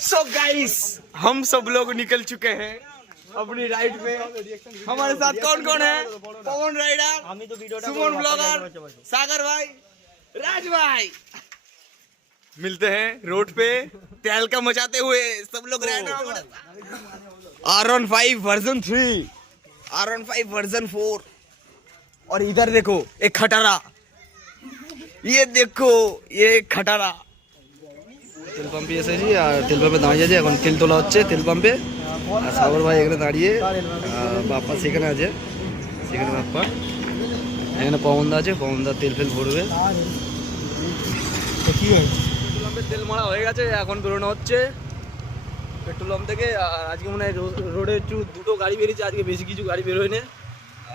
So guys हम सब लोग निकल चुके हैं अपनी राइड पे। हमारे साथ कौन कौन है? पवन राइडर, सुमन ब्लॉगर, सागर भाई, राज भाई। मिलते हैं रोड पे तेल का मचाते हुए सब लोग रहना। R15 version 3, R15 version 4। और इधर देखो एक खटारा, ये देखो ये खटारा। তেল পাম্পে এসেছি আর তেল পাম্পে দাঁড়িয়ে আছে, এখন তেল তোলা হচ্ছে তেল পাম্পে। আর সাগর ভাই এখানে দাঁড়িয়ে, বাপ্পা সেখানে আছে, সেখানে বাপ্পা, এখানে পবনদা আছে, পবনদা তেল ফেল ভরবে। পেট্রোল পাম্পে তেল মারা হয়ে গেছে, এখন বেরোনো হচ্ছে পেট্রোল পাম্প থেকে। আর আজকে মনে হয় রোডে একটু দুটো গাড়ি বেরিয়েছে, আজকে বেশি কিছু গাড়ি বেরোয়নি।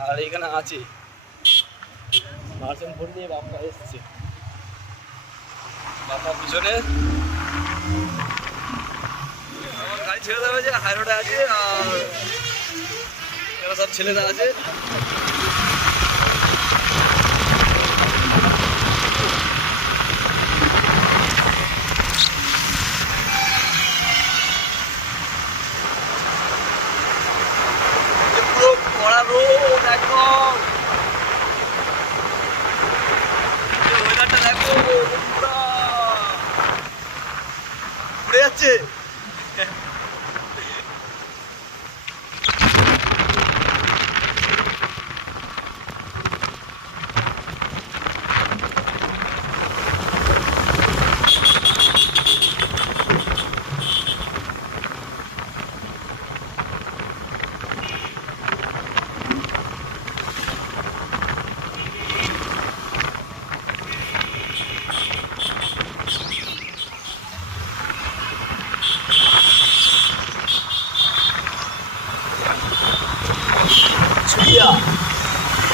আর এখানে আছে ভার্সন 4 নিয়ে বাপ্পা এসছে, বাপ্পা পিছনে। আমার গাড়ি ছেড়ে দেওয়া হয়েছে, হাই রোডে আছে আর এখানে সব ছেলেরা আছে। পুরো কড়া রোদ একদম, ওয়েদারটা দেখো পুরা উড়ে যাচ্ছে।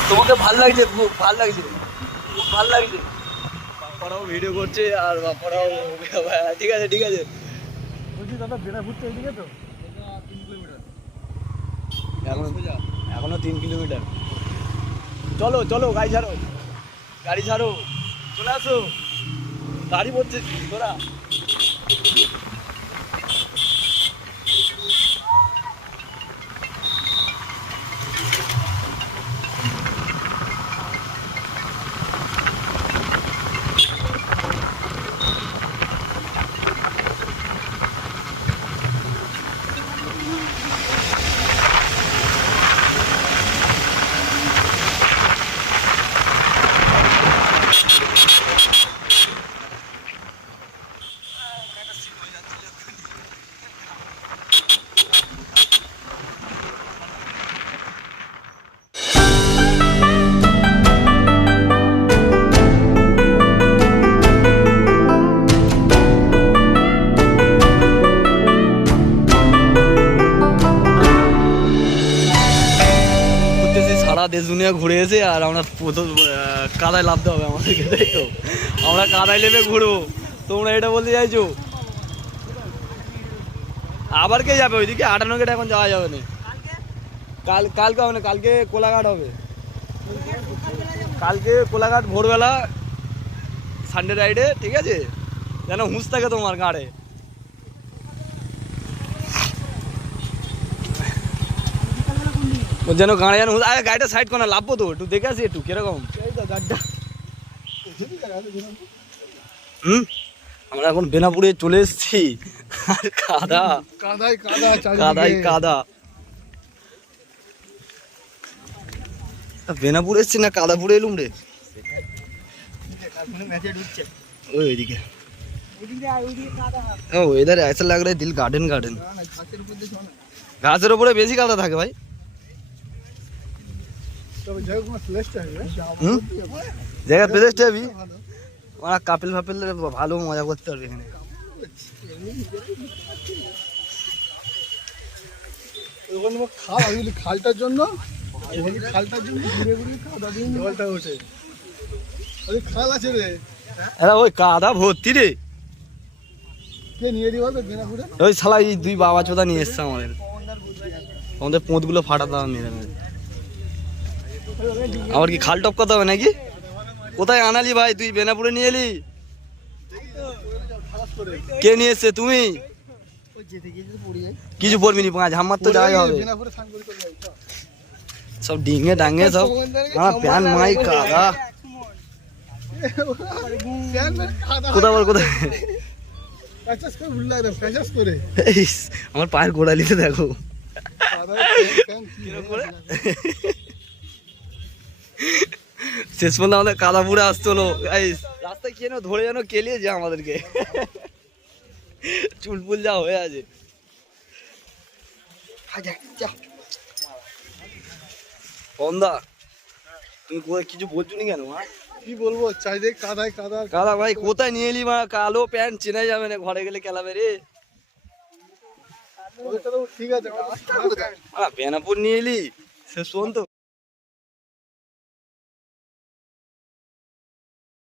তোমাকে ভাল লাগছে? খুব ভাল লাগছে, খুব ভাল লাগছে। বাপ্পারাও ভিডিও করছে আর বাপ্পারাও ঠিক আছে ঠিক আছে। বলছি দাদা বেনাপুর তো এদিকে তো 3 কিলোমিটার, এখনো 3 কিলোমিটার। চলো চলো গাড়ি ছাড়ো, গাড়ি ছাড়ো, চলে আসো, গাড়ি পড়ছে তোরা। দেশ দুনিয়া ঘুরে এসে আর আমরা প্রথম কাদায় নামতে হবে আমাদেরকে, তাই তো? আমরা কাদায় নেমে ঘুরবো, তোমরা এটা বলতে চাইছো? আবার কে যাবে ওইদিকে? 58 গেটে এখন যাওয়া যাবে না, কালকে হবে না, কালকে কোলাঘাট হবে। কালকে কোলাঘাট ভোরবেলা সানডে রাইডে, ঠিক আছে? যেন হুঁশ থাকে তোমার গাড়ে। যেন গাড়ি যেন আরে গাড়িটা সাইড কর না, লাভবো তো, একটু দেখে আসি একটু কিরকম গাড়িটা। আমরা এখন বেনাপুরে চলে এসেছি, আর কাদা কাদাই কাদা কাদাই কাদা। বেনাপুর এসছি না কাদাপুরে এলুম রে? ওইদিকে ও इधर ऐसा लग रहा है दिल गार्डन गार्डन। ঘাসের উপরে বেশি কাদা থাকে ভাই। জায়গা প্লেসটা যাবি, ওরা কাপিল ফাপিল ভালো মজা করতে পারবে এখানে। খালটার জন্য ঘুরে ঘুরে কাদা ওঠে, খাল আছে রে, ওই কাদা ভর্তি রে। ওই শালা এই দুই বাবা চোদা নিয়ে এসছে আমাদের পোঁতগুলো ফাটাতে হবে মেরে মেরে। আবার কি খাল টপ করতে হবে নাকি? কোথায় আনালি ভাই? তুই বেনাপুরে নিয়ে এলি? কে নিয়ে এসছে? তুমি? কিছু পড়বি নি, 5 হাম্মার তো যাই হবে। সব ডিঙে ডাঙে সব আমার প্যান মাই কাদা। কোথাও বল কোথায়? ইস, আমার পায়ের গোড়ালিতে দেখো। শেষ পর্যন্ত আমাদের কাদা পুরে আসতে হলো। রাস্তায় কেন ধরে যেন কেলিয়েছে আমাদেরকে, চুলপুল যা হয়ে আছে। পন্দা তুমি কিছু বলছো নি কেন? কি বলবো, চারিদিকে কাদায় কাদা। কাদা ভাই কোথায় নিয়ে এলি? কালো প্যান্ট চেনা যাবে না, ঘরে গেলে খেলাবে রে। ঠিক আছে, পেনাপুর নিয়ে এলি, শোন তো